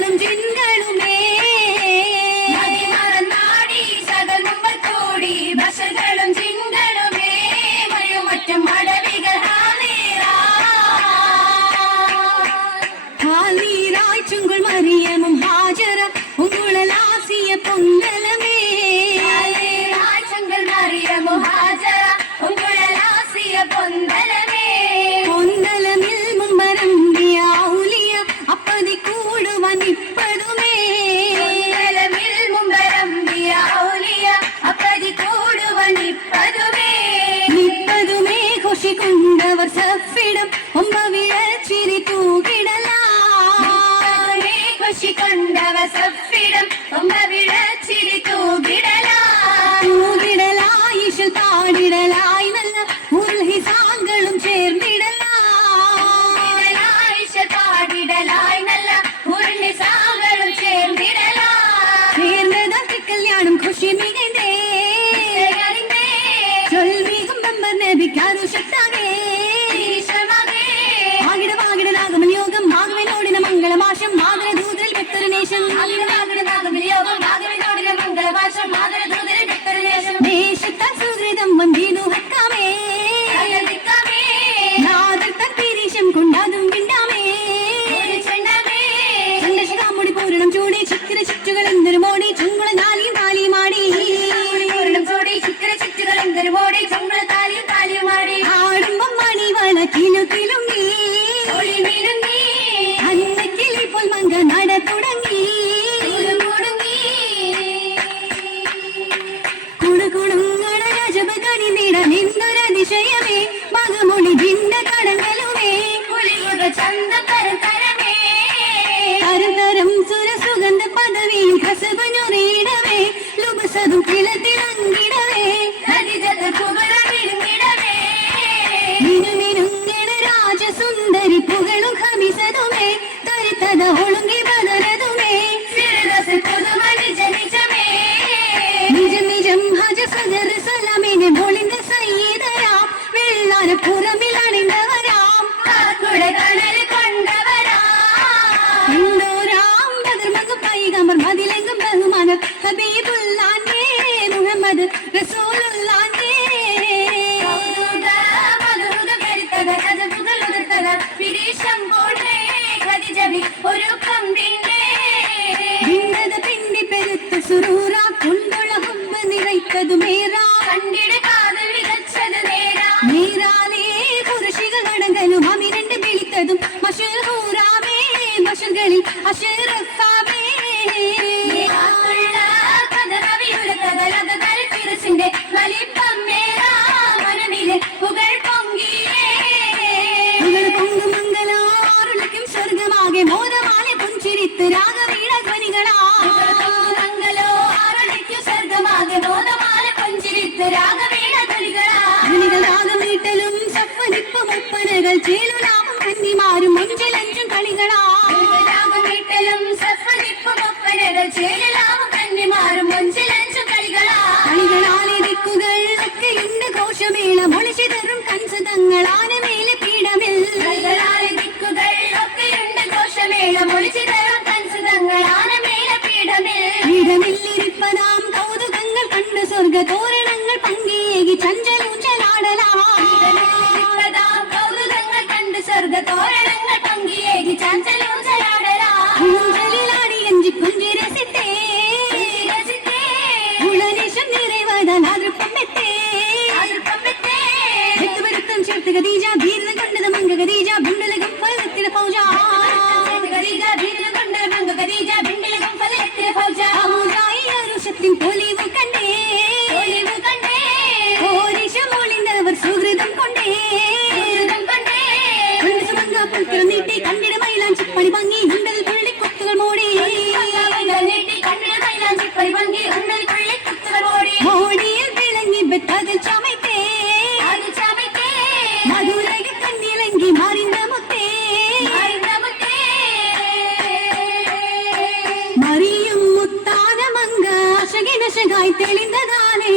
ബസകളും ജിൻകളുമേ മറന്നാടി സകലുമ്പൽ കൂടി ബസകളും ജിൻകളുമേ മറ്റും മടവികൾ ഹാലീരായ് ചുങ്കുൾ മറിയമും ഹാജറ ഉങ്കുളലാസിയ പൊങ്കലമേ ചുങ്കുൾ മറിയമും ഹാജറ ഉങ്കുളലാസിയ പൊങ്കലമേ പൊങ്കലമിൽ മുമ്പരമ്പിയ ഔലിയ അപ്പതി കൂടുവാൻ നിപ്പതുമേ പൊങ്കലമിൽ മുമ്പരമ്പിയ ഔലിയ അപ്പതി കൂടുവാൻ നിപ്പതുമേ നിപ്പതുമേ ഖുഷി കൊണ്ടവർ സഫിടം ഒമ്പ വിഴച്ചിരി തൂകിടലാ ഖുഷി കൊണ്ടവ സഫിടം ഒമ്പ വിഴച്ചിരി തൂകിടലായിഷൽ പാടിടലായി നല്ല ഉൽഹിസാങ്ങളും ചേർന്നിടലായിഷൽ പാടിടലായി നല്ല ഉൽഹിസാങ്ങളും ചേർന്നതാക്കി കല്യാണം ഖുഷി മികണ്ടേ ചൊൽമികും ബമ്പർ നബിക്കാരു ശക്താകേ ആകിടവാകിടനാഗമൻ യോഗം ആഗമനോടിന മംഗളമാശം മാതൃദൂതൽ വ്യക്തരനേശം ദേശത്താൽ സുഹൃതം വന്ദീനു ഹക്കാമേ നാദർത്താൽ പീരീശം കൊണ്ടാതും പിണ്ടാമേ ചന്ദ്രശിഖാമുടി പൂരണം ചൂടി ചിത്തിര ചുറ്റുകൾ എന്തൊരു മോടി ചുങ്കുള നാലിയും താലിയും ആടി ആടുമ്പം മണി വളക്കിലു കിലുങ്ങി അന്നക്കിളി പോൽ മങ്ക നട തുടങ്ങി കുടുകുടുങ്ങണ രാജപകണി നീട നിന്നൊരതിശയമേ മകമൊളി ഭിന്ന കടങ്ങളുമേ തരം തരം സുരസുഗന്ധ പദവിയും കസബനുറിയിടവേ ലുബസതും കിളത്തിളങ്ങിടവേ മിനുമിനുങ്ങണ രാജസുന്ദരി പുകളും ഹമിസതുമേ തരിത്തത ഒളുങ്ങി ബദരതുമേ നിജം നിജം ഹജ സദർ സലാമിനെ മോളിന്റെ സയ്യിദരാം വെള്ളാന പുറമിലണിന്തവരാം കൊണ്ടോരാം ബദർമകു പൈഗമ്പർ മതിലെങ്കും ബഹുമാന ഹബീബുല്ലാനേ മുഹമ്മദ് റസൂലുള്ളാനേ പിണ്ടി പെരുത്ത സുറൂറ കൊണ്ടുള്ള ഹുബ്ബ് നിറയ്ക്കതു മേറാ നീരാലേ കുറിശികൾ നടങ്ങലും അമിരണ്ട് വിളിത്തതും മഷഹൂറാമേ മഷകളിൽ അഷറഫാമേ പൊങ്കുമംഗലാറുലയ്ക്കും സ്വർഗമാകെ മോദമാലെ പുഞ്ചിരിത്ത് രാഗവീണ ധ്വനികളാ രാഗം വീട്ടലും സപ്പനിപ്പും ഒപ്പനകൾ ചേലുലാവും കന്നിമാരും മഞ്ചലഞ്ചും കളികളാ കളികളാലെ ദിക്കുകൾ ഒക്കെയുണ്ട് ഘോഷമേള മൊളിച്ചിതറും കൻസതങ്ങൾ ആനമേലെ പീഠമിൽ പീഠമില്ലിരിപ്പതാം കൗതുകങ്ങൾ കണ്ട് സ്വർഗ തോരണങ്ങൾ പങ്കേകി ചഞ്ചലൂഞ്ചലാടലാ ഊഞ്ചലിലാടി എഞ്ചി പുഞ്ചിരസിത്തേ ഉളനേശം നിറവതാൽ അതൃപ്പം മെത്തേ വെത്തുവരുത്തം ചേർത്ത് ഖദീജ ഭീരത കൊണ്ടത് മങ്ക ഖദീജ ബുണ്ടലകം ഫലത്തില ഫൗജ അമുദായി അരുഷത്തിൻ പൊലിവു കണ്ടേ ഓരിശമൊളിന്തവർ സുഹൃതം കൊണ്ടേ പുൽക്കിറ നീട്ടി കണ്ണിട മൈലാഞ്ചി പണി ഭംഗി ഉണ്ടൽ പുള്ളി കൊത്തുകൾ മൂടി മോടിയിൽ വിളങ്ങി ബെത്തതിൽ ചമയ്ത്തേ മധുരക കണ്ണിലങ്കി മാറിந்த മുത്തേ മറിയും മുത്താന മങ്ക അശകിനശകായി തെളിந்ததானே